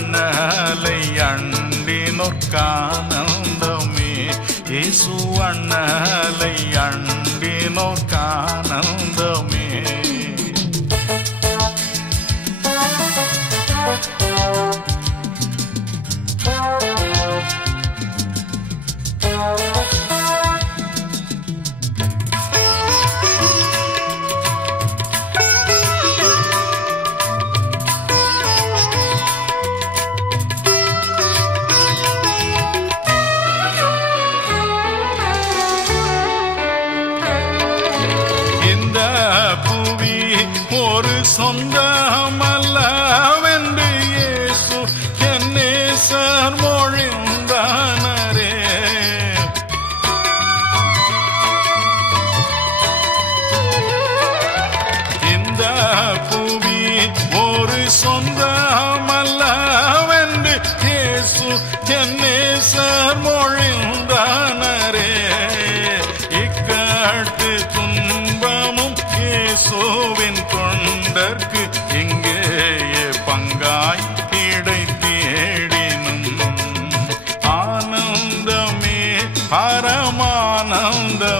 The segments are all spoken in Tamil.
യേശുവണ്ണലൈ അണ്ടിനോർക്കാനന്ദമേ യേശുവണ്ണലൈ അണ്ടിനോർക്കാനന്ദ பரமானந்தமே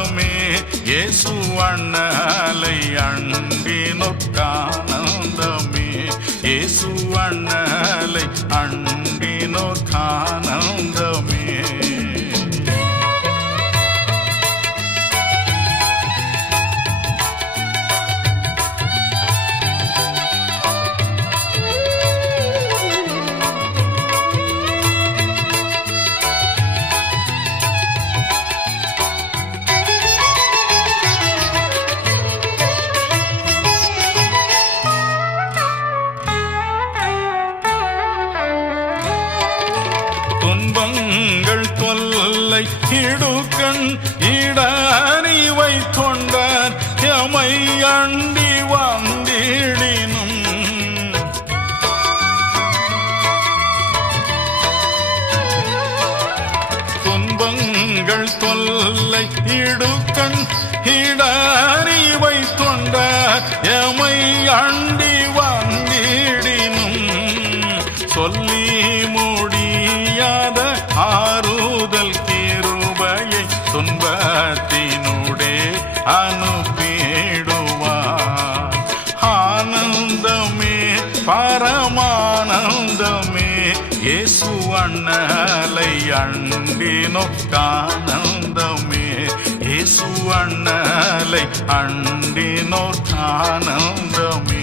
இயேசு அண்ணலை அண்டினோக்கானந்தமே இயேசு அண்ண தொல்லை இடுக்கண் இடறிவை தொண்டார் எமை அண்டி வந்திடினும். துன்பங்கள் தொல்லை இடுக்கண் இடறிவை தொண்டார் எமை அண்டி வந்திடினும். சொல்லி அனுப்பிடுவார். ஆனந்தமே பரமானந்தமே இயேசு அண்ணலை அண்டினோ கானந்தமே இயேசு அண்ணலை அண்டினோ ஆனந்தமே.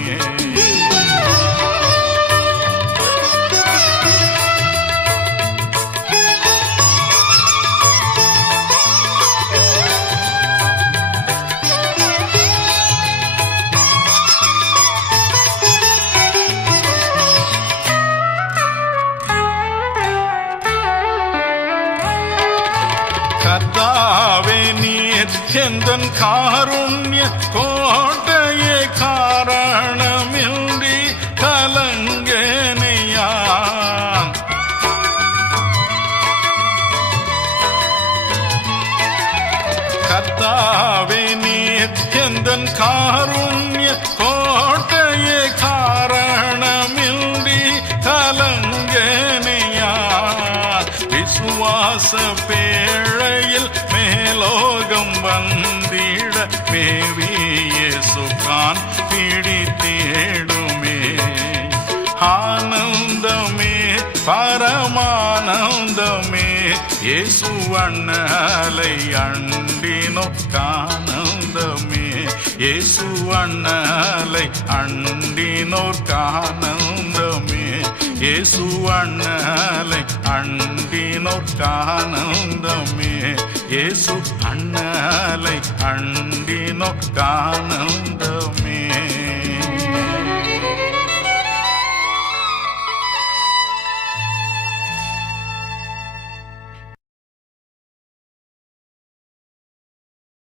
கர்த்தாவே நீர் எந்தன் காருண்ய கோட்டையே காரணமின்றி. சுவாச பேழையில் மேலோகம் வந்திட மேவிய சுகான் பிடித்தேடுமே. ஆனந்தமே பரமானந்தமே இயேசு அண்ணலை அண்டினோ கானந்தமே இயேசு அண்ணலை அண்டினோர் கானந்தமே இயேசு அண்ணலை அண்டினோர் கானந்தமே இயேசு அண்ணலை அண்டினோர் கானந்தமே